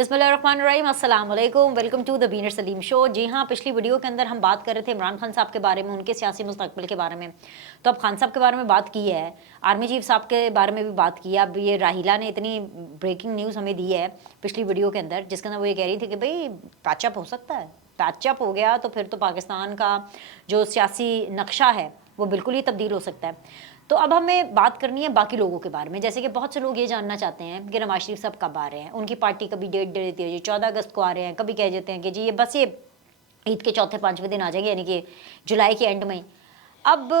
बिस्मिल्लाहिर्रहमानिर्रहीम, अस्सलाम वालेकुम, वेलकम टू द बीनर सलीम शो। जी हाँ, पिछली वीडियो के अंदर हम बात कर रहे थे इमरान खान साहब के बारे में, उनके सियासी मुस्तकबिल के बारे में। तो अब खान साहब के बारे में बात की है, आर्मी चीफ साहब के बारे में भी बात की है। अब ये राहिला ने इतनी ब्रेकिंग न्यूज़ हमें दी है पिछली वीडियो के अंदर, जिसके अंदर वो ये कह रही थी कि भाई पैचअप हो सकता है। पैचअप हो गया तो फिर तो पाकिस्तान का जो सियासी नक्शा है वो बिल्कुल ही तब्दील हो सकता है। तो अब हमें बात करनी है बाकी लोगों के बारे में, जैसे कि बहुत से लोग ये जानना चाहते हैं कि नवाज शरीफ साहब कब आ रहे हैं। उनकी पार्टी कभी डेट दे देती है, 14 अगस्त को आ रहे हैं, कभी कह देते हैं कि जी ये बस ये ईद के चौथे पाँचवें दिन आ जाएंगे, यानी कि जुलाई के एंड में। अब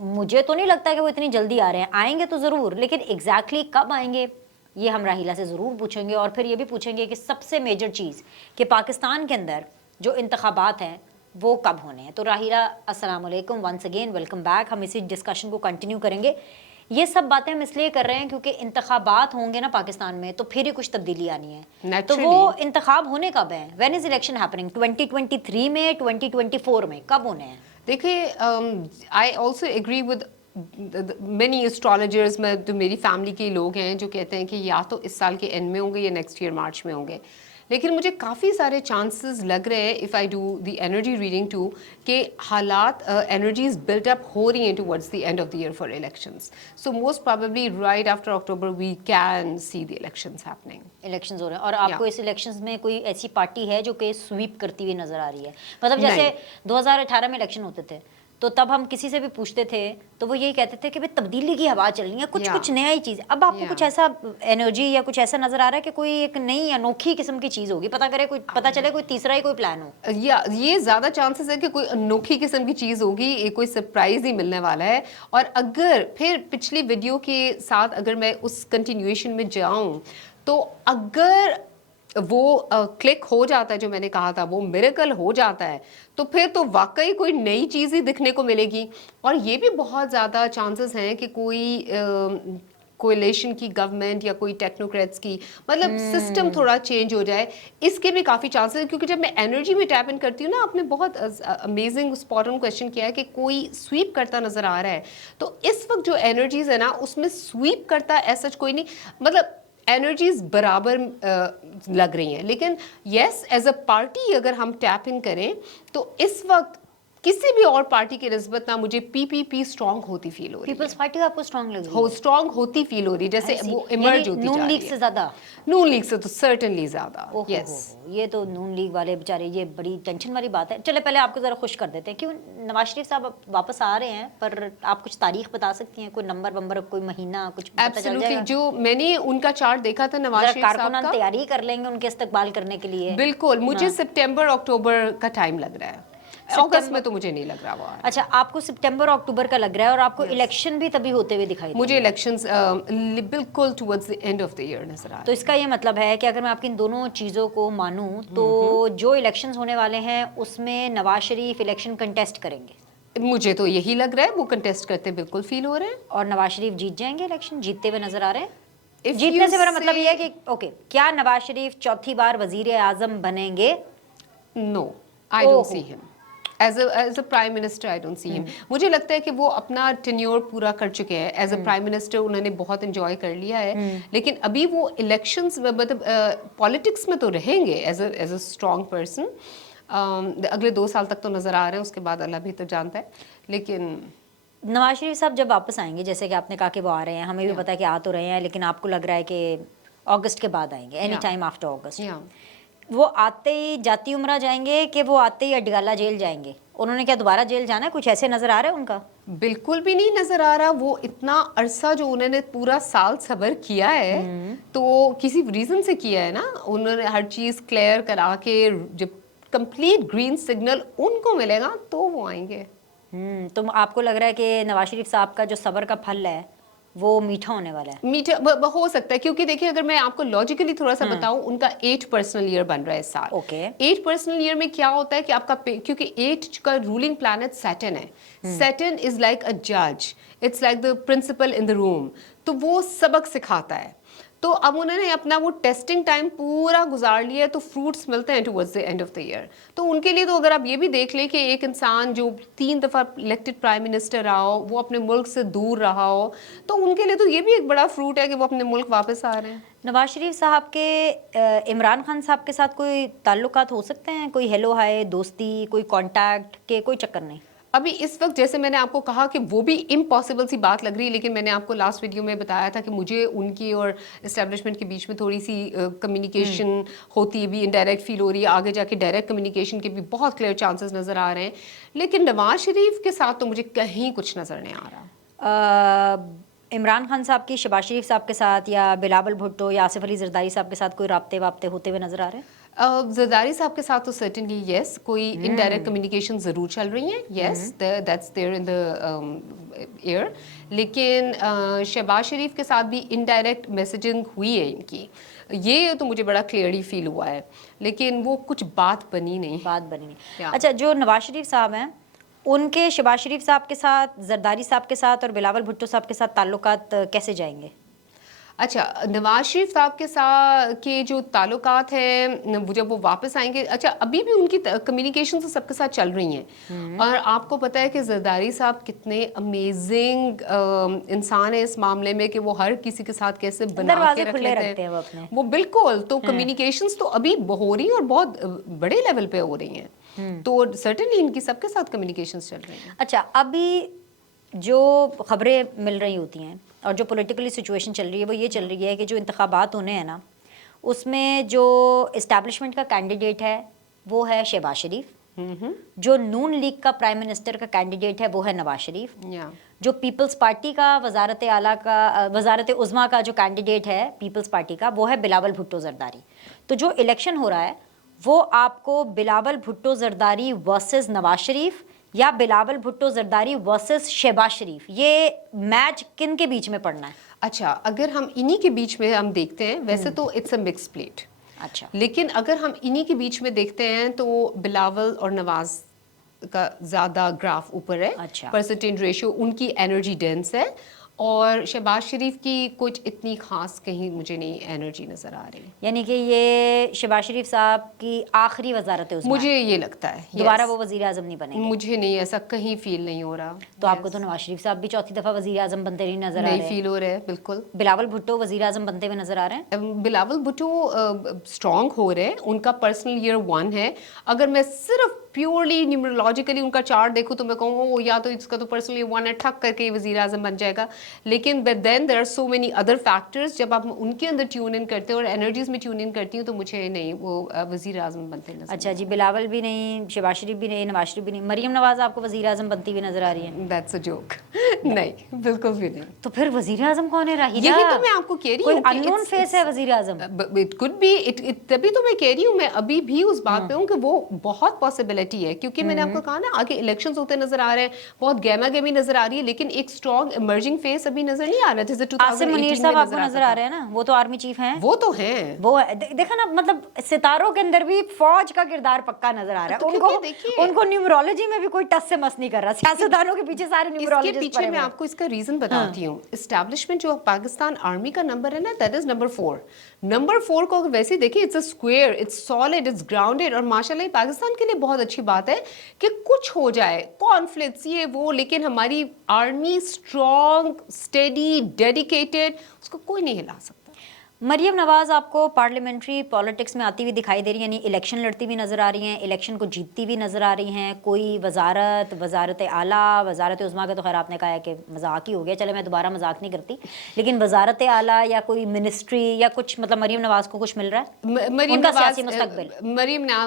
मुझे तो नहीं लगता कि वो इतनी जल्दी आ रहे हैं, आएंगे तो ज़रूर, लेकिन एग्जैक्टली कब आएंगे ये हम राहिला से ज़रूर पूछेंगे। और फिर ये भी पूछेंगे कि सबसे मेजर चीज़ कि पाकिस्तान के अंदर जो इंतखाबात हैं वो कब होने हैं। तो राहिला, अस्सलाम वालेकुम, वंस अगेन वेलकम बैक। हम इसी डिस्कशन को कंटिन्यू करेंगे। ये सब बातें हम इसलिए कर रहे हैं क्योंकि इंतखाबात होंगे ना पाकिस्तान में तो फिर ही कुछ तब्दीली आनी है। तो वो इंतखाब होने कब हैं? When is election happening? 2023 में, 2024 में, कब होने हैं? देखिए, I also agree with many astrologers में, तो मेरी फैमिली के लोग हैं जो कहते हैं कि या तो इस साल के एंड में होंगे या नेक्स्ट ईयर मार्च में होंगे। लेकिन मुझे काफ़ी सारे चांसेस लग रहे हैं, if I do the energy reading too, कि हालात एनर्जीज बिल्ट अप हो रही हैं towards the end of the year for elections. So most probably right after October we can see the elections happening. Elections हो रहे हैं और आपको इस इलेक्शंस में कोई ऐसी पार्टी है जो कि स्वीप करती हुई नजर आ रही है? मतलब जैसे 2018 में इलेक्शन होते थे तो तब हम किसी से भी पूछते थे तो वो यही कहते थे कि भाई तब्दीली की हवा चल रही है, कुछ नया ही चीज़। अब आपको कुछ ऐसा एनर्जी या कुछ ऐसा नजर आ रहा है कि कोई एक नई अनोखी किस्म की चीज़ होगी, पता चले कोई तीसरा ही कोई प्लान हो? या ये ज़्यादा चांसेस है कि कोई अनोखी किस्म की चीज़ होगी, एक कोई सरप्राइज ही मिलने वाला है। और अगर फिर पिछली वीडियो के साथ अगर मैं उस कंटिन्यूएशन में जाऊं तो अगर वो क्लिक हो जाता है, जो मैंने कहा था वो मिरेकल हो जाता है, तो फिर तो वाकई कोई नई चीज़ ही दिखने को मिलेगी। और ये भी बहुत ज़्यादा चांसेस हैं कि कोई कोएलिशन की गवर्नमेंट या कोई टेक्नोक्रेट्स की, मतलब सिस्टम थोड़ा चेंज हो जाए, इसके भी काफ़ी चांसेस है। क्योंकि जब मैं एनर्जी में टैप इन करती हूँ ना, आपने बहुत अमेजिंग स्पॉट ऑन क्वेश्चन किया है कि कोई स्वीप करता नज़र आ रहा है। तो इस वक्त जो एनर्जीज है ना, उसमें स्वीप करता ऐसा कोई नहीं, मतलब एनर्जीज बराबर लग रही हैं। लेकिन यस, एज अ पार्टी अगर हम टैप इन करें तो इस वक्त किसी भी और पार्टी की निस्बत ना मुझे पीपीपी स्ट्रांग होती फील हो रही है। पीपल्स पार्टी आपको स्ट्रांग लग रही है? स्ट्रांग होती फील हो रही है, जैसे वो इमर्ज होती जा रही है। नून लीग से ज्यादा? नून लीग से तो सर्टेनली ज्यादा। यस, ये तो नून लीग वाले बेचारे, ये बड़ी टेंशन वाली बात है। चले पहले आपको जरा खुश कर देते हैं। क्यों नवाज शरीफ साहब वापस आ रहे हैं, पर आप कुछ तारीख बता सकती हैं? कोई नंबर, कोई महीना, कुछ पता चल जाएगा? जो मैंने उनका चार्ट देखा था नवाज शरीफ साहब का, तैयारी कर लेंगे उनके इस्तकबाल करने के लिए। बिल्कुल, मुझे सितंबर अक्टूबर का टाइम लग रहा है, अगस्त में तो मुझे नहीं लग रहा वो। अच्छा, आपको सितंबर अक्टूबर का लग रहा है और आपको इलेक्शन भी तभी होते हुए दिखाई? मुझे इलेक्शंस बिल्कुल towards the end of the year नजर आ रहा है। तो इसका ये मतलब है कि अगर मैं आपकी इन दोनों चीज़ों को मानूं तो जो इलेक्शंस होने वाले हैं उसमें नवाज शरीफ इलेक्शन कंटेस्ट करेंगे? मुझे तो यही लग रहा है, वो कंटेस्ट करते बिल्कुल फील हो रहे हैं। और नवाज शरीफ जीत जाएंगे, इलेक्शन जीतते हुए नजर आ रहे हैं? जीतने से मेरा मतलब ये है कि ओके, क्या नवाज शरीफ चौथी बार वजीर आजम बनेंगे? No, I don't see him as a prime minister. I don't see him. मुझे लगता है कि वो अपना टेन्योर पूरा कर चुके हैं एज अ प्राइम मिनिस्टर, उन्होंने बहुत एंजॉय कर लिया है। लेकिन अभी वो इलेक्शंस में, मतलब पॉलिटिक्स में तो रहेंगे एज अ स्ट्रॉन्ग पर्सन। अगले 2 साल तक तो नज़र आ रहे हैं, उसके बाद अल्लाह भी तो जानता है। लेकिन नवाज शरीफ साहब जब वापस आएंगे, जैसे कि आपने कहा कि वो आ रहे हैं, हमें भी पता है कि आ तो रहे हैं, लेकिन आपको लग रहा है कि अगस्त के बाद आएंगे, एनी टाइम आफ्टर अगस्त। वो आते ही जाती उम्रा जाएंगे कि वो आते ही अडगाला जेल जाएंगे? उन्होंने क्या दोबारा जेल जाना है? कुछ ऐसे नजर आ रहा है उनका? बिल्कुल भी नहीं नजर आ रहा। वो इतना अरसा जो उन्होंने पूरा साल सब्र किया है, तो किसी रीजन से किया है ना। उन्होंने हर चीज क्लियर करा के जब कंप्लीट ग्रीन सिग्नल उनको मिलेगा तो वो आएंगे। तो आपको लग रहा है कि नवाज शरीफ साहब का जो सब्र का फल है वो मीठा होने वाला है? मीठा हो सकता है, क्योंकि देखिए अगर मैं आपको लॉजिकली थोड़ा सा बताऊं, उनका 8 पर्सनल ईयर बन रहा है इस साल। ओके। 8 पर्सनल ईयर में क्या होता है कि आपका, क्योंकि 8 का रूलिंग प्लैनेट सैटर्न है। सैटर्न इज लाइक अ जज, it's like the principal in the room, तो वो सबक सिखाता है। तो अब उन्होंने अपना वो टेस्टिंग टाइम पूरा गुजार लिया है, तो फ्रूट्स मिलते हैं towards the end of the year. तो उनके लिए तो अगर आप ये भी देख लें कि एक इंसान जो 3 दफ़ा इलेक्टेड प्राइम मिनिस्टर रहा हो, वो अपने मुल्क से दूर रहा हो, तो उनके लिए तो ये भी एक बड़ा फ्रूट है कि वो अपने मुल्क वापस आ रहे हैं। नवाज शरीफ साहब के इमरान खान साहब के साथ कोई ताल्लुकात हो सकते हैं, कोई हेलो हाय दोस्ती, कोई कांटेक्ट के कोई चक्कर नहीं? अभी इस वक्त जैसे मैंने आपको कहा कि वो भी इम्पॉसिबल सी बात लग रही है, लेकिन मैंने आपको लास्ट वीडियो में बताया था कि मुझे उनकी और इस्टेब्लिशमेंट के बीच में थोड़ी सी कम्युनिकेशन होती भी इनडायरेक्ट फील हो रही है। आगे जाके डायरेक्ट कम्युनिकेशन के भी बहुत क्लियर चांसेस नज़र आ रहे हैं, लेकिन नवाज शरीफ के साथ तो मुझे कहीं कुछ नज़र नहीं आ रहा। इमरान खान साहब की शहबाज शरीफ साहब के साथ या बिलावल भुट्टो या आसिफ अली जरदारी साहब के साथ कोई राब्ते वाब्ते होते हुए नजर आ रहे हैं? जरदारी साहब के साथ तो सर्टेनली यस, कोई इनडायरेक्ट कम्युनिकेशन ज़रूर चल रही हैं, yes that's there in the air. लेकिन शहबाज शरीफ के साथ भी इनडायरेक्ट मैसेजिंग हुई है इनकी, ये तो मुझे बड़ा क्लियरली फील हुआ है, लेकिन वो कुछ बात बनी नहीं। अच्छा, जो नवाज शरीफ साहब हैं उनके शहबाज शरीफ साहब के साथ, जरदारी साहब के साथ और बिलावल भुट्टो साहब के साथ ताल्लुकात कैसे जाएंगे? अच्छा, नवाज शरीफ साहब के साथ के जो ताल्लुकात हैं वो जब वो वापस आएंगे, अच्छा अभी भी उनकी कम्युनिकेशन तो सबके साथ चल रही हैं। और आपको पता है कि जरदारी साहब कितने अमेजिंग इंसान है इस मामले में कि वो हर किसी के साथ कैसे बना के रख लेते हैं वो अपने। वो बिल्कुल, तो कम्युनिकेशंस तो अभी हो रही हैं और बहुत बड़े लेवल पे हो रही हैं, तो सर्टेनली इनकी सबके साथ कम्युनिकेशंस चल रही हैं। अच्छा, अभी जो खबरें मिल रही होती हैं और जो पॉलिटिकली सिचुएशन चल रही है वो ये चल रही है कि जो इंतखाबात होने हैं ना, उसमें जो इस्टेब्लिशमेंट का कैंडिडेट है वो है शहबाज शरीफ, जो नून लीग का प्राइम मिनिस्टर का कैंडिडेट है वो है नवाज शरीफ, जो पीपल्स पार्टी का वजारत आला का वजारत उज़्मा का जो कैंडिडेट है पीपल्स पार्टी का वो है बिलावल भुट्टो जरदारी। तो जो इलेक्शन हो रहा है वो आपको बिलावल भुट्टो जरदारी वर्सेस नवाज शरीफ या बिलावल भुट्टो जरदारी वर्सेस शहबाज शरीफ, ये मैच किन के बीच में पड़ना है? अच्छा, अगर हम इन्हीं के बीच में हम देखते हैं, वैसे तो इट्स अ मिक्स प्लेट। अच्छा, लेकिन अगर हम इन्हीं के बीच में देखते हैं तो बिलावल और नवाज का ज़्यादा ग्राफ ऊपर है। अच्छा, परसेंटेज रेशियो उनकी एनर्जी डेंस है, और शहबाज शरीफ की कुछ इतनी खास कहीं मुझे नहीं एनर्जी नज़र आ रही। यानी कि ये शहबाज शरीफ साहब की आखिरी वजारत है, मुझे ये लगता है दोबारा वो वजीर आजम नहीं बनेंगे। मुझे नहीं, ऐसा कहीं फील नहीं हो रहा। तो आपको तो नवाज शरीफ साहब भी चौथी दफा वजीर आजम बनते नहीं नजर आ रहे हैं? फील हो रहा है बिल्कुल। बिलावल भुट्टो वजीर आजम बनते हुए नजर आ रहे हैं? बिलावल भुट्टो स्ट्रॉन्ग हो रहे हैं, उनका पर्सनल ईयर 1 है। अगर मैं सिर्फ प्योरली न्यूमरोलॉजिकली उनका चार्ट देखूं तो मैं कहूँ या तो इसका तो पर्सनली 1 है, ठक करके वजीर आजम बन जाएगा। लेकिन then there are so many other factors, जब आप उनके अंदर ट्यून इन करते हो और एनर्जीज में ट्यून इन करती हूँ तो मुझे नहीं वो वजीर आजम बनते नजर। अच्छा जी, बिलावल भी नहीं, शहबाज शरीफ भी नहीं, नवाज शरीफ भी नहीं, मरियम नवाज आपको वजीर आजम बनती हुई नजर आ रही है? That's a joke. नहीं, बिल्कुल भी नहीं। तो फिर वजीर आजम कौन है? राहिला? यही तो मैं आपको कह रही हूँ, कोई अननोन फेस है वजीर आजम? इट कुड बी, तभी तो मैं कह रही हूँ, मैं अभी भी उस बात पे हूँ कि वो बहुत पॉसिबिलिटी है, क्योंकि मैंने आपको कहा ना आगे इलेक्शंस होते नजर आ रहे हैं, बहुत गहमा गहमी नजर आ रही है, लेकिन एक स्ट्रॉन्ग इमर्जिंग फेस अभी नजर नहीं आ रहा। जैसे 2018 मुनीर साहब आपको नजर आ रहे हैं ना, वो तो आर्मी चीफ हैं। वो तो हैं, वो देखा ना, मतलब सितारों के अंदर भी फौज का किरदार पक्का नजर आ रहा है। तो उनको न्यूमरोलॉजी में भी कोई टस से मस नहीं कर रहा। सियासतदानों के पीछे सारे न्यूमरोलॉजिस्ट इसके पीछे मैं आपको इसका रीजन बताती हूँ। एस्टैब्लिशमेंट जो पाकिस्तान आर्मी का नंबर है ना, दैट इज नंबर 4। नंबर 4 को वैसे देखिए, it's a square, it's solid, it's grounded, और माशाल्लाह पाकिस्तान के लिए बहुत अच्छी बात है कि कुछ हो जाए, कॉन्फ्लिक्ट्स ये वो, लेकिन हमारी आर्मी स्ट्रॉन्ग, स्टेडी, डेडिकेटेड, उसको कोई नहीं हिला सकता। मरियम नवाज आपको पार्लियामेंट्री पॉलिटिक्स में आती हुई दिखाई दे रही है, यानी इलेक्शन लड़ती हुई नजर आ रही हैं, इलेक्शन को जीतती भी नजर आ रही हैं। कोई वजारत आला, वजारत उज़्मा का तो खैर आपने कहा है कि मजाक ही हो गया, चले मैं दोबारा मजाक नहीं करती, लेकिन वजारत आला या कोई मिनिस्ट्री या कुछ, मतलब मरियम नवाज को कुछ मिल रहा है? मरियम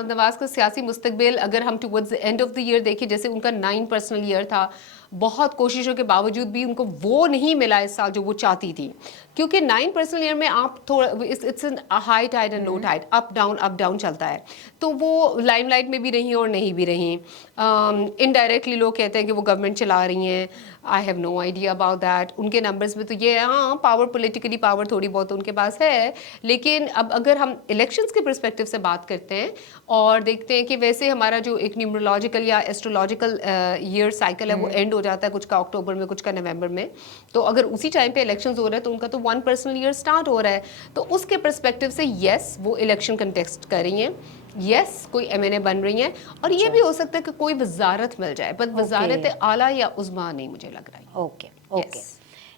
नवाज का सियासी मुस्तकबिल अगर हम towards the end of the year देखें, जैसे उनका 9 पर्सनल ईयर था, बहुत कोशिशों के बावजूद भी उनको वो नहीं मिला इस साल जो वो चाहती थी, क्योंकि 9 पर्सनल ईयर में आप थोड़ा it's an high tide and low tide, up down चलता है। तो वो लाइमलाइट में भी रही और नहीं भी रही। इनडायरेक्टली लोग कहते हैं कि वो गवर्नमेंट चला रही हैं, I have no idea about that. उनके नंबर्स में तो ये हाँ पावर, पॉलिटिकली पावर थोड़ी बहुत उनके पास है, लेकिन अब अगर हम इलेक्शंस के परस्पेक्टिव से बात करते हैं और देखते हैं कि वैसे हमारा जो एक न्यूमरोलॉजिकल या एस्ट्रोलॉजिकल ईयर साइकिल है वो एंड हो जाता है, कुछ का अक्टूबर में, कुछ का नवंबर में, तो अगर उसी टाइम पे इलेक्शंस हो रहे हैं तो उनका तो 1 पर्सनल ईयर स्टार्ट हो रहा है, तो उसके परस्पेक्टिव से यस वो इलेक्शन कंटेस्ट कर रही हैं, यस कोई एमएनए बन रही हैं, और ये भी हो सकता है कि कोई वजारत मिल जाए, बट वजारत आला या उज़्मा नहीं मुझे लग रहा है। ओके ओके,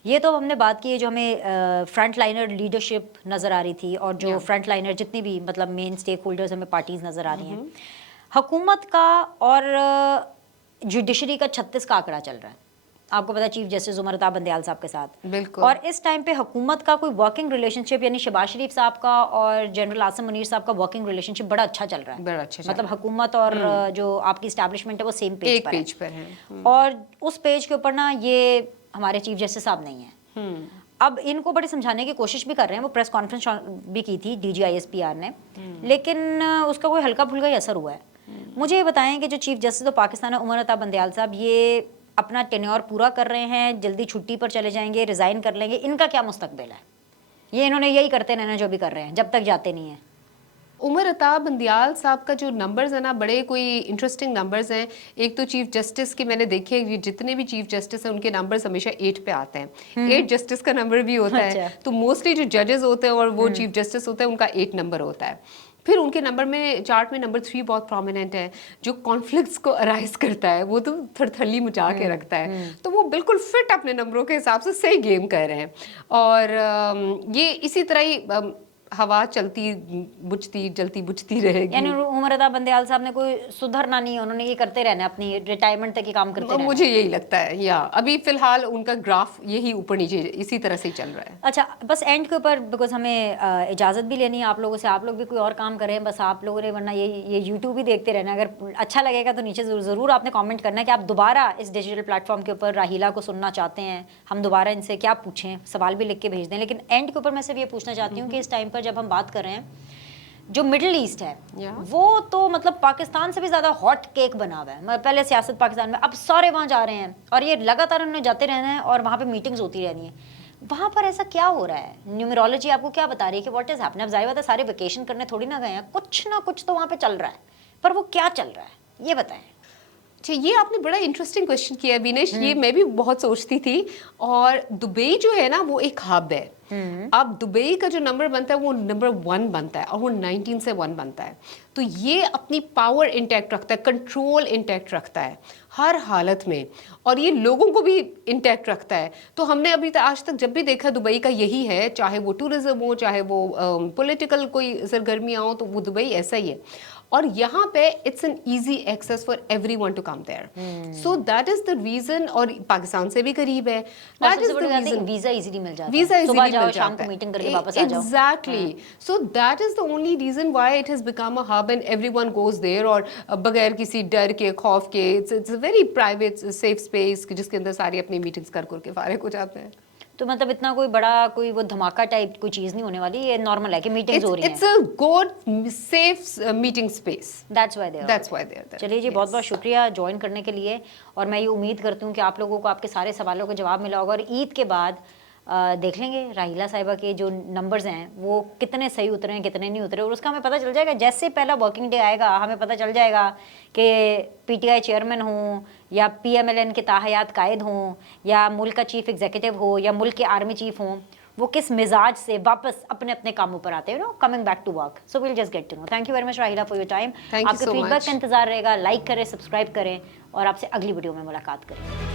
ये तो हमने बात की है जो हमें फ्रंट लाइनर लीडरशिप नज़र आ रही थी, और जो फ्रंट लाइनर जितनी भी मतलब मेन स्टेक होल्डर्स हमें पार्टीज नज़र आ रही हैं। हुकूमत का और जुडिशरी का 36 का आंकड़ा चल रहा है, आपको पता है, चीफ जस्टिस उमर अता बंदयाल साहब के साथ। बिल्कुल। और इस टाइम पे हुकूमत का कोई वर्किंग रिलेशनशिप, यानी शहबाज शरीफ साहब का और जनरल आसिम मुनीर साहब का वर्किंग रिलेशनशिप बड़ा अच्छा चल रहा है, बड़ा अच्छा चल मतलब हुकूमत और जो आपकी इस्टेब्लिशमेंट है वो सेम पेज एक पर पेज पर है। है। और उस पेज के ऊपर ना ये हमारे चीफ जस्टिस साहब नहीं है। अब इनको बड़े समझाने की कोशिश भी कर रहे हैं, वो प्रेस कॉन्फ्रेंस भी की थी DGISPR ने, लेकिन उसका कोई हल्का फुल्का ही असर हुआ है। मुझे ये बताएं कि जो चीफ जस्टिस ऑफ पाकिस्तान है उमर अता बंदयाल साहब, ये अपना टेन्योर पूरा कर रहे हैं, जल्दी छुट्टी पर चले जाएंगे, रिजाइन कर लेंगे, इनका क्या मुस्तकबिल है? ये इन्होंने यही करते रहना जो भी कर रहे हैं जब तक जाते नहीं हैं। उमर अता बंदयाल साहब का जो नंबर्स है ना, बड़े कोई इंटरेस्टिंग नंबर्स हैं। एक तो चीफ जस्टिस के मैंने देखे, जितने भी चीफ जस्टिस हैं उनके नंबर्स हमेशा 8 पे आते हैं। 8 जस्टिस का नंबर भी होता है, तो मोस्टली जो जजेस होते हैं और वो चीफ जस्टिस होते हैं उनका 8 नंबर होता है। फिर उनके नंबर में, चार्ट में नंबर 3 बहुत प्रोमिनेंट है, जो कॉन्फ्लिक्ट्स को अराइज करता है, वो तो थरथली मचा के रखता है, तो वो बिल्कुल फिट अपने नंबरों के हिसाब से सही गेम कर रहे हैं। और ये इसी तरह ही हवा चलती बुझती जलती बुझती रहेगी। यानी उमर अता बंदयाल साहब ने कोई सुधरना नहीं है, उन्होंने ये करते रहना है, अपनी रिटायरमेंट तक ही काम करते रहना। मुझे यही लगता है, या अभी फिलहाल उनका ग्राफ यही ऊपर नीचे इसी तरह से ही चल रहा है। अच्छा, बस एंड के ऊपर, बिकॉज हमें इजाज़त भी लेनी है आप लोगों से, आप लोग भी कोई और काम करें बस आप लोगों ने, वरना ये यूट्यूब ही देखते रहना। अगर अच्छा लगेगा तो नीचे ज़रूर आपने कमेंट करना है कि आप दोबारा इस डिजिटल प्लेटफॉर्म के ऊपर राहीला को सुनना चाहते हैं, हम दोबारा इनसे क्या पूछें, सवाल भी लिख के भेज दें। लेकिन एंड के ऊपर मैं सिर्फ ये पूछना चाहती हूँ कि इस टाइम पर जब हम बात कर रहे हैं, जो मिडिल ईस्ट है वो तो मतलब पाकिस्तान से भी ज़्यादा हॉट केक बना हुआ है। पहले सियासत पाकिस्तान में, अब सारे वहाँ जा रहे हैं और ये लगातार उन्हें जाते रहना है और वहाँ पे मीटिंग्स होती रहनी है। वहाँ पर ऐसा क्या हो रहा है? न्यूमरोलॉजी आपको क्या बता रही है कि व्हाट इज हैपनिंग? अब जाहिर बात है सारे वेकेशन करने थोड़ी ना गए हैं, कुछ ना कुछ तो वहाँ पे चल रहा है, पर वो क्या चल रहा है ये बताएं। अच्छा, ये आपने बड़ा इंटरेस्टिंग क्वेश्चन किया विनेश, ये मैं भी बहुत सोचती थी। और दुबई जो है ना वो एक हब है। अब दुबई का जो नंबर बनता है वो नंबर 1 बनता है और वो 19 से 1 बनता है, तो ये अपनी पावर इंटैक्ट रखता है, कंट्रोल इंटैक्ट रखता है हर हालत में, और ये लोगों को भी इंटैक्ट रखता है। तो हमने अभी तक आज तक जब भी देखा दुबई का यही है, चाहे वो टूरिज्म हो, चाहे वो पॉलिटिकल कोई सरगर्मियाँ हो, तो वो दुबई ऐसा ही है। और यहाँ पे it's an easy access for everyone to come there, so that is the reason. और पाकिस्तान से भी करीब है, that is the reason. Visa easily मिल जाता है, वीजा इजीली मिल जाओ, जाता शाम को है, मीटिंग करके वापस आ जाओ। Exactly, so that is the only reason why it has become a hub and everyone goes there. और बगैर किसी डर के, खौफ के, it's a very private safe space जिसके अंदर सारी अपनी मीटिंग्स कर के फारिग हो जाते हैं। तो मतलब इतना कोई बड़ा कोई वो धमाका टाइप कोई चीज नहीं होने वाली, ये नॉर्मल है कि मीटिंग्स हो रही हैं। It's a good safe meeting space, that's why they are. चलिए जी, बहुत बहुत शुक्रिया ज्वाइन करने के लिए, और मैं ये उम्मीद करती हूँ कि आप लोगों को आपके सारे सवालों का जवाब मिला होगा। और ईद के बाद देख लेंगे राहीला साहिबा के जो नंबर्स हैं वो कितने सही उतरे हैं, कितने नहीं उतरे, और उसका हमें पता चल जाएगा। जैसे पहला वर्किंग डे आएगा हमें पता चल जाएगा कि PTI चेयरमैन हो या PMLN के ताहयात कायद हों या मुल्क का चीफ एग्जीक्यूटिव हो या मुल्क के आर्मी चीफ हों, वो किस मिजाज से वापस अपने अपने कामों पर आते हैं, coming back to work. So will just get to know. Thank you very much Raheela for your time. आपके फीडबैक का इंतजार रहेगा, लाइक करें, सब्सक्राइब करें और आपसे अगली वीडियो में मुलाकात करें।